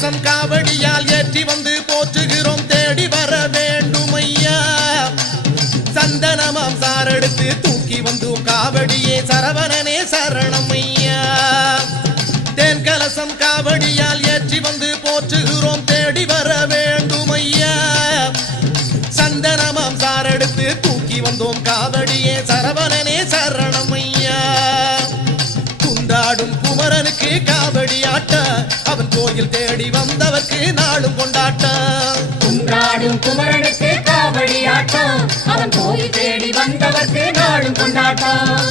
கலசம் காவடியால் ஏற்றி வந்து போற்றுகிறோம் தேடி வர வேண்டும் ஐயா சந்தனமாம் சாரெடுத்து தூக்கி வந்தோம் காவடியே சரவணனே சரணம் ஐயா தேன் கலசம் காவடியால் ஏற்றி வந்து போற்றுகிறோம் தேடி வர வேண்டும் ஐயா சந்தனமாம் சாரெடுத்து தூக்கி வந்தோம் காவடியே சரவணனே சரணம் ஐயா குண்டாடும் குமரனுக்கு காவடி ஆட்ட அவன் கோயில் தேடி வந்தவர்க்கு நாளும் கொண்டாட்ட குன்றாடும் குமரனுக்கு காவடி ஆட்டம் அவன் கோயில் தேடி வந்தவர்க்கு நாளும் கொண்டாட்டம்